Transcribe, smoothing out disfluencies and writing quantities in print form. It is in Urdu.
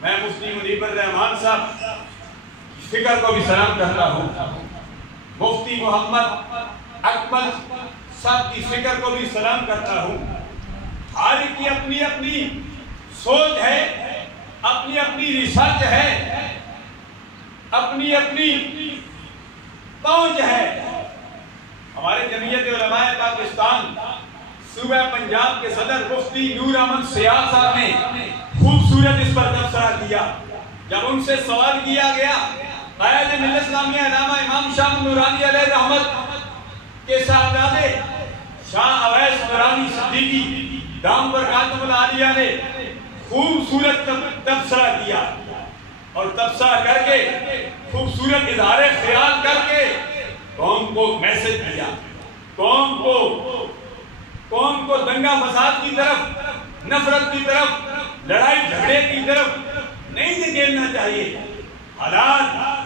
میں مفتی منیب الرحمان صاحب کی فکر کو بھی سلام کرتا ہوں، مفتی محمد اکمل صاحب کی فکر کو بھی سلام کرتا ہوں۔ ہر کی اپنی اپنی سوچ ہے، اپنی اپنی ریسرچ ہے، اپنی اپنی پہنچ ہے۔ ہمارے جمعیت علماء پاکستان صوبہ پنجاب کے صدر مفتی نور احمد سیال صاحب نے خوبصورت اس پر تبصرہ کیا۔ جب ان سے سوال کیا گیا قائد ملت اسلامیہ علامہ امام شاہ نورانی علیہ رحمت کے صاحبزادے شاہ اویس نورانی صدیقی دام برکاتہ العالیہ نے خوبصورت تبصرہ کیا، اور تبصرہ کر کے خوبصورت اظہار خیال کر کے قوم کو میسج دیا، قوم کو دنگا فساد کی طرف، نفرت کی طرف، لڑائی جھگڑے کی طرف نہیں دھکیلنا چاہیے۔ حالات